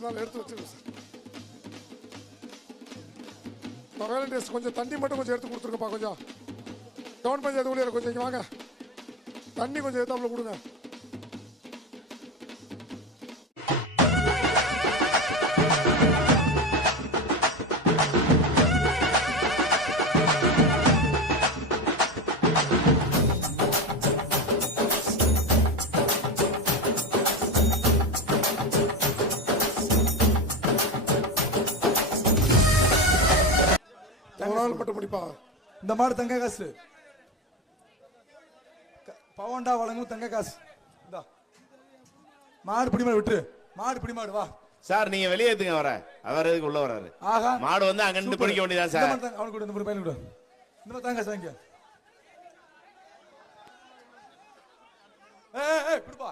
இருந்தாலும் எடுத்து வச்சிருக்கேன் சார். வேலண்டியர்ஸ் கொஞ்சம் தண்ணி மட்டும் கொஞ்சம் எடுத்து கொடுத்துருங்கப்பா. கொஞ்சம் டவுன் பஞ்சாயத்து ஊழியர் கொஞ்சம் இங்கே வாங்க, தண்ணி கொஞ்சம் எடுத்தாப்புல கொடுங்க. மட்டும் முடிப்பா. இந்த மாடு தங்க காசு பவன்டா வழங்கும் தங்க காசு. மாடு பிடி மாடு விட்டு, மாடு பிடி மாடு வா சார். நீங்க வெளியே எடுத்துங்க, வர அவர் எதுக்கு உள்ள வராரு? ஆஹா, மாடு வந்து அங்க இருந்து பிடிக்க வேண்டியதான் சார். அவனுக்கு கூட இந்த பையன் கூட இந்த மாதிரி தாங்க சாங்க. ஏய் கொடுப்பா.